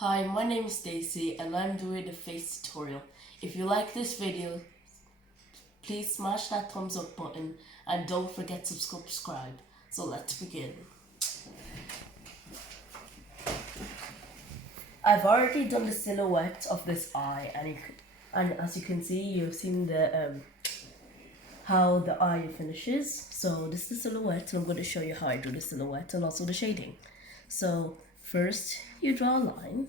Hi, my name is Stacy and I'm doing a face tutorial. If you like this video, please smash that thumbs up button and don't forget to subscribe. So let's begin. I've already done the silhouette of this eye and as you can see, you've seen the how the eye finishes. So this is the silhouette and I'm going to show you how I do the silhouette and also the shading. So first you draw a line,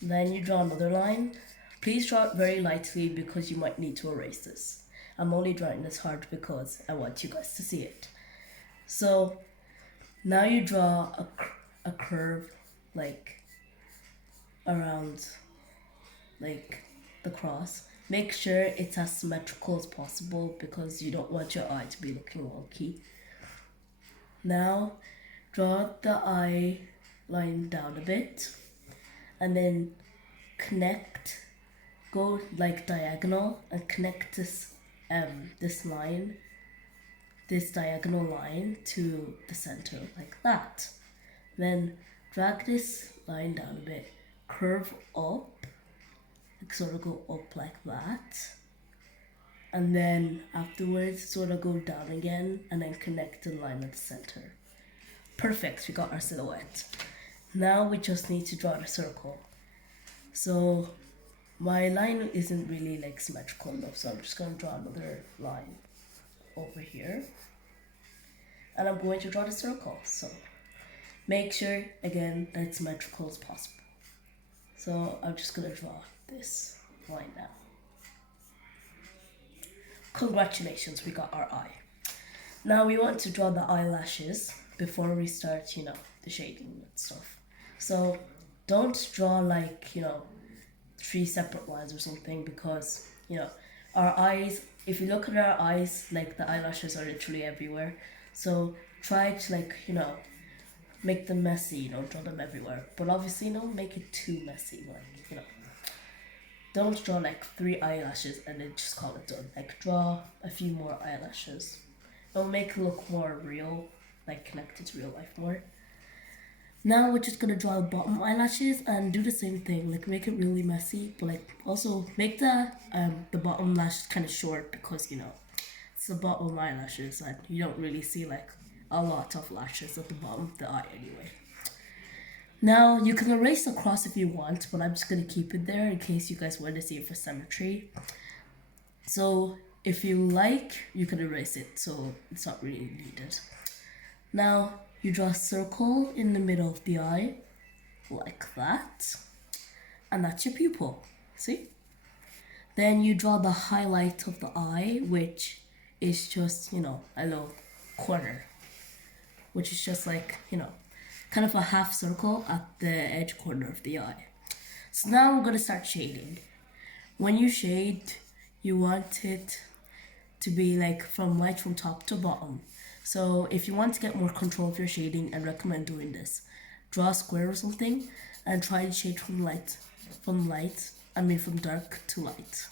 then you draw another line. Please draw it very lightly because you might need to erase this. I'm only drawing this hard because I want you guys to see it. So now you draw a curve like around like the cross. Make sure it's as symmetrical as possible because you don't want your eye to be looking wonky. Now draw the eye line down a bit and then go like diagonal and connect this diagonal line to the center like that. Then drag this line down a bit, curve up, like sort of go up like that, and then afterwards sort of go down again and then connect the line at the center. Perfect, we got our silhouette. Now we just need to draw the circle. So my line isn't really like symmetrical enough, so I'm just going to draw another line over here. And I'm going to draw the circle. So make sure, again, that it's symmetrical as possible. So I'm just going to draw this line now. Congratulations, we got our eye. Now we want to draw the eyelashes before we start, the shading and stuff. So don't draw like, 3 separate lines or something because, our eyes, if you look at our eyes, like the eyelashes are literally everywhere. So try to make them messy, draw them everywhere. But obviously, make it too messy, Don't draw like 3 eyelashes and then just call it done. Like draw a few more eyelashes. It'll make it look more real, like connected to real life more. Now we're just gonna draw the bottom eyelashes and do the same thing, like make it really messy, but like also make the bottom lash kind of short because it's the bottom eyelashes and you don't really see like a lot of lashes at the bottom of the eye anyway. Now you can erase the cross if you want, but I'm just gonna keep it there in case you guys want to see it for symmetry. So if you like, you can erase it, so it's not really needed. Now you draw a circle in the middle of the eye, like that, and that's your pupil, see? Then you draw the highlight of the eye, which is just, a little corner, which is just like, kind of a half circle at the edge corner of the eye. So now we're gonna start shading. When you shade, you want it to be like from top to bottom. So if you want to get more control of your shading, I recommend doing this. Draw a square or something and try to shade from dark to light.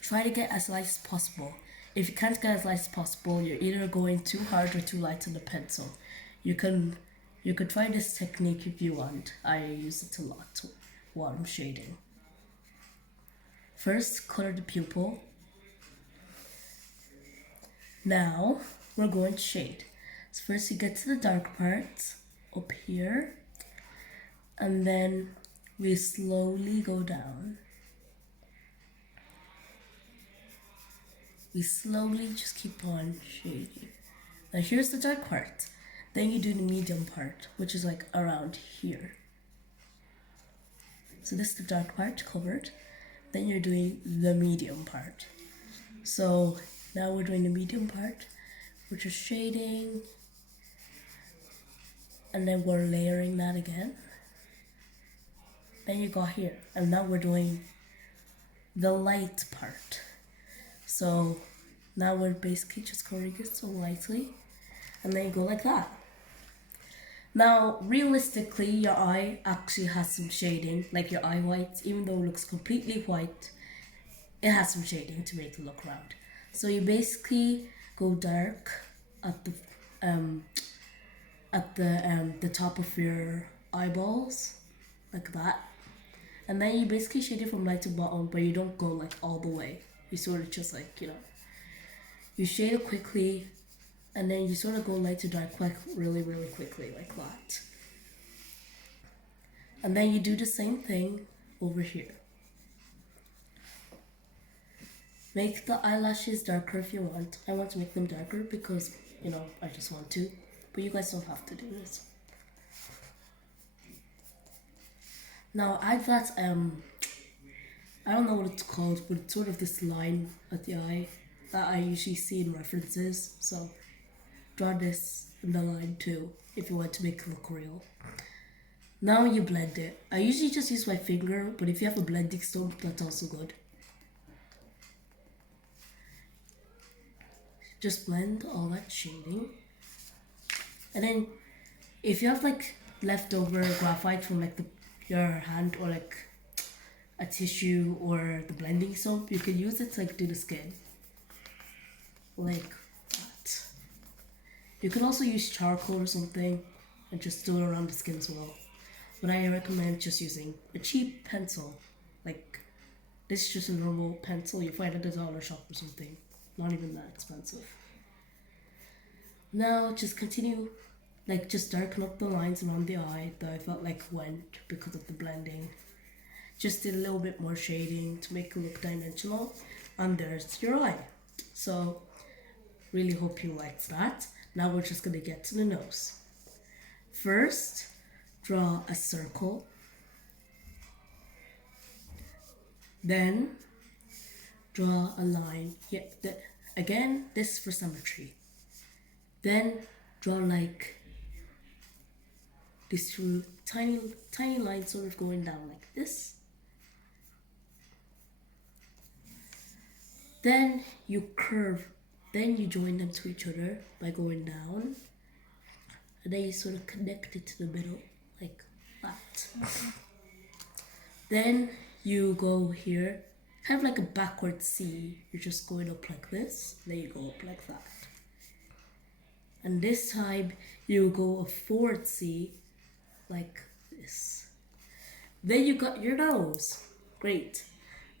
Try to get as light as possible. If you can't get as light as possible, you're either going too hard or too light on the pencil. You could try this technique if you want. I use it a lot while I'm shading. First, color the pupil. Now, we're going to shade. So first you get to the dark part, up here, and then we slowly go down. We slowly just keep on shading. Now here's the dark part. Then you do the medium part, which is like around here. So this is the dark part covered. Then you're doing the medium part. So now we're doing the medium part, which is shading, and then we're layering that again. Then you got here, and now we're doing the light part. So now we're basically just covering it so lightly, and then you go like that. Now, realistically, your eye actually has some shading, like your eye white, even though it looks completely white, it has some shading to make it look round. So you basically go dark at the at the top of your eyeballs, like that. And then you basically shade it from light to bottom, but you don't go like all the way. You sort of just like, you shade it quickly, and then you sort of go light to dark like really, really quickly, like that. And then you do the same thing over here. Make the eyelashes darker if you want. I want to make them darker because, I just want to. But you guys don't have to do this. Now add that, I don't know what it's called, but it's sort of this line at the eye that I usually see in references. So draw this in the line too if you want to make it look real. Now you blend it. I usually just use my finger, but if you have a blending stump, that's also good. Just blend all that shading. And then if you have like leftover graphite from like your hand or like a tissue or the blending soap, you can use it to like do the skin. Like that. You can also use charcoal or something and just do it around the skin as well. But I recommend just using a cheap pencil. Like this is just a normal pencil you find at a dollar shop or something. Not even that expensive. Now just continue, like just darken up the lines around the eye that I felt like went because of the blending. Just did a little bit more shading to make it look dimensional. And there's your eye. So really hope you liked that. Now we're just gonna get to the nose. First, draw a circle. Then draw a line. Again, this for symmetry. Then draw like these two tiny lines sort of going down like this. Then you curve, then you join them to each other by going down. And then you sort of connect it to the middle like that. Then you go here, kind of like a backward C. You're just going up like this, then you go up like that. And this time you go a forward C like this. Then you got your nose. Great.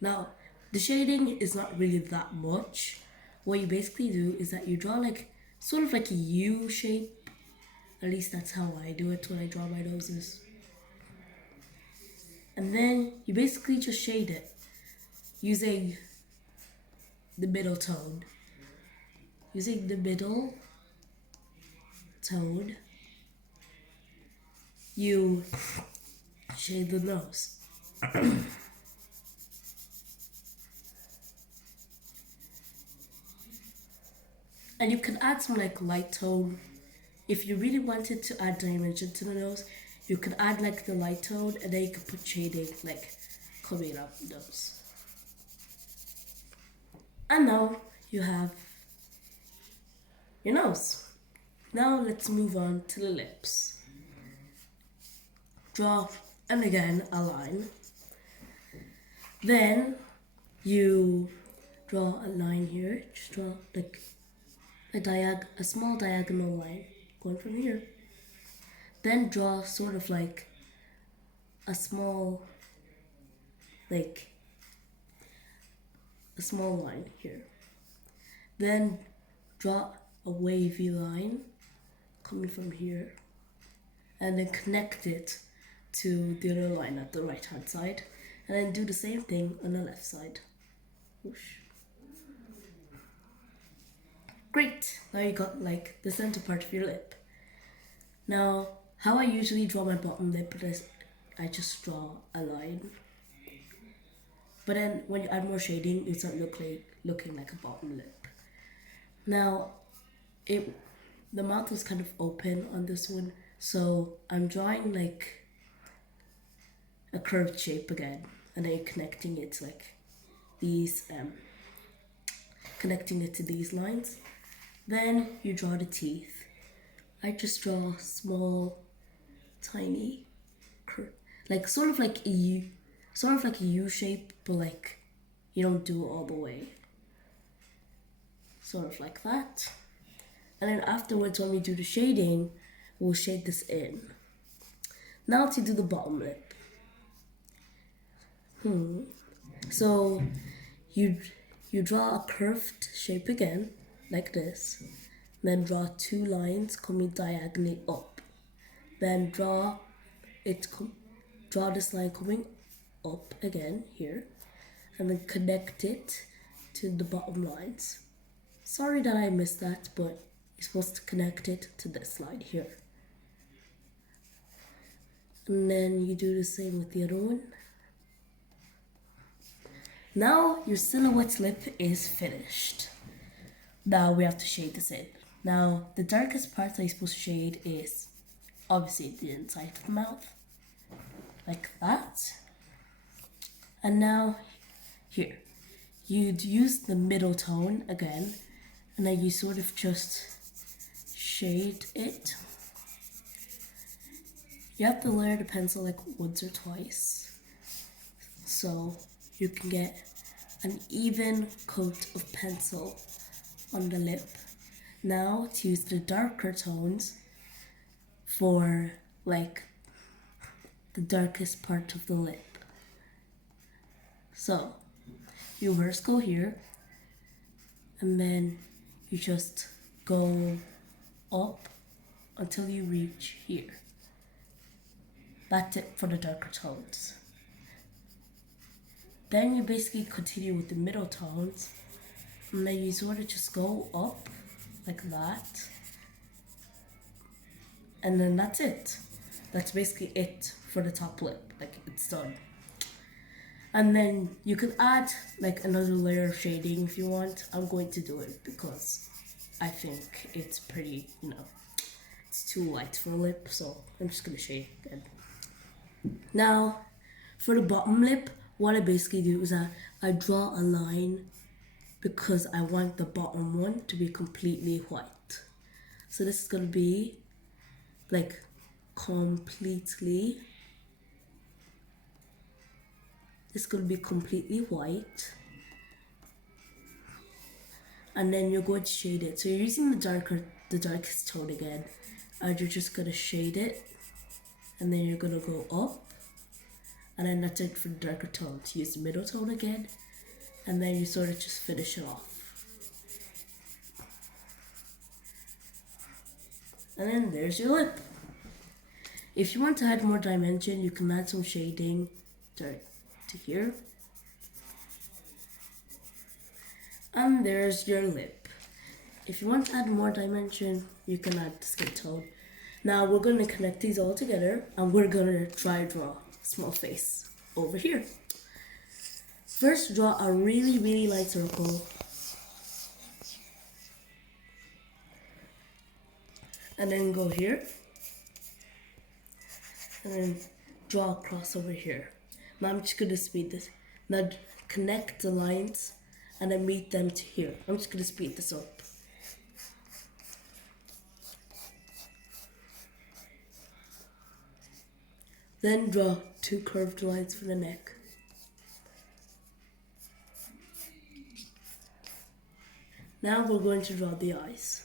Now the shading is not really that much. What you basically do is that you draw like sort of like a U shape. At least that's how I do it when I draw my noses. And then you basically just shade it using the middle tone. Using the middle tone, you shade the nose. And you can add some like light tone. If you really wanted to add dimension to the nose, you could add like the light tone and then you could put shading like coming up the nose. And now you have your nose. Now let's move on to the lips. Draw, and again, a line. Then you draw a line here. Just draw like a small diagonal line going from here. Then draw sort of like a small line here. Then draw a wavy line coming from here and then connect it to the other line at the right hand side, and then do the same thing on the left side. Whoosh. Great, now you got like the center part of your lip. Now how I usually draw my bottom lip is I just draw a line, but then when you add more shading it starts looking like a bottom lip. Now the mouth was kind of open on this one, so I'm drawing like a curved shape again, and then connecting it to like these, connecting it to these lines. Then you draw the teeth. I just draw small, tiny, like sort of like a U shape, but like you don't do it all the way. Sort of like that. And then afterwards, when we do the shading, We'll shade this in. Now to do the bottom lip. So you draw a curved shape again, like this. Then draw two lines coming diagonally up. Then draw this line coming up again here, and then connect it to the bottom lines. Sorry that I missed that, but you're supposed to connect it to this line here. And then you do the same with the other one. Now your silhouette lip is finished. Now we have to shade this in. Now the darkest part that you're supposed to shade is obviously the inside of the mouth, like that. And now here, you'd use the middle tone again, and then you sort of just shade it. You have to layer the pencil like once or twice, so you can get an even coat of pencil on the lip. Now to use the darker tones for like the darkest part of the lip. So you first go here, and then you just go up until you reach here. That's it for the darker tones. Then you basically continue with the middle tones, and then you sort of just go up like that. And then that's it. That's basically it for the top lip. Like, it's done. And then you could add like another layer of shading if you want. I'm going to do it because I think it's pretty, it's too light for a lip, so I'm just gonna shade it. Now, for the bottom lip, what I basically do is I draw a line because I want the bottom one to be completely white. So this is gonna be like completely, it's gonna be completely white. And then you're going to shade it. So you're using the darkest tone again, and you're just gonna shade it, and then you're gonna go up, and then that's it for the darker tone. To use the middle tone again, and then you sort of just finish it off. And then there's your lip. If you want to add more dimension, you can add some shading to here. And there's your lip. If you want to add more dimension, you can add the skin tone. Now we're going to connect these all together, and we're going to try draw a small face over here. First, draw a really, really light circle. And then go here. And then draw a cross over here. Now I'm just going to speed this. Now connect the lines and then meet them to here. I'm just going to speed this up. Then draw two curved lines for the neck. Now we're going to draw the eyes.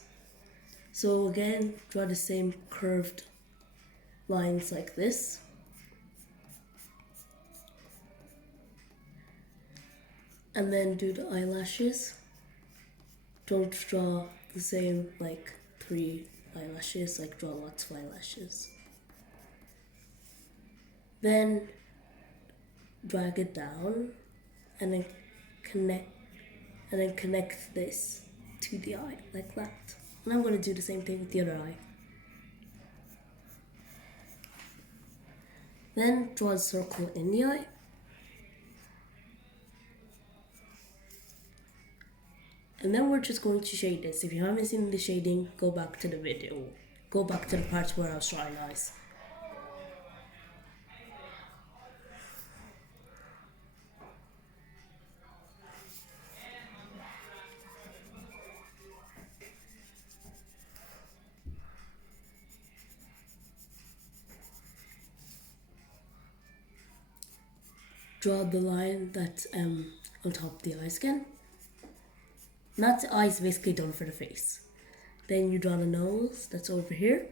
So again, draw the same curved lines like this. And then do the eyelashes. Don't draw the same like 3 eyelashes, like draw lots of eyelashes. Then drag it down and then connect this to the eye like that. And I'm going to do the same thing with the other eye. Then draw a circle in the eye. And then we're just going to shade this. If you haven't seen the shading, go back to the video. Go back to the parts where I was drawing eyes. Draw the line that's on top of the eyes again. Now the eyes basically done for the face. Then you draw the nose that's over here.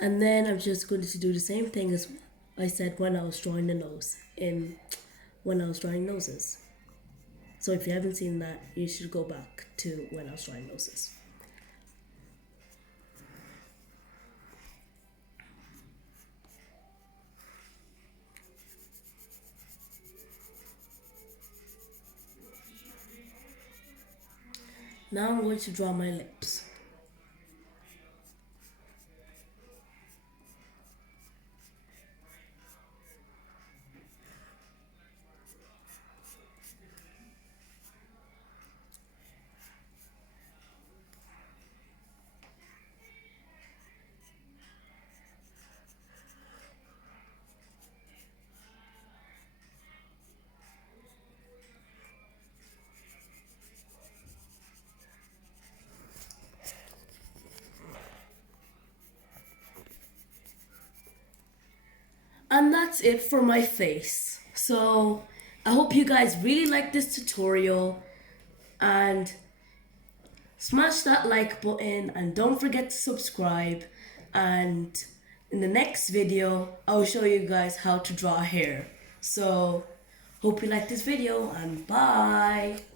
And then I'm just going to do the same thing as I said when I was drawing the nose when I was drawing noses. So if you haven't seen that, you should go back to when I was drawing noses. Now I'm going to draw my lips. And that's it for my face. So I hope you guys really like this tutorial, and smash that like button and don't forget to subscribe. And in the next video, I'll show you guys how to draw hair. So hope you like this video, and bye.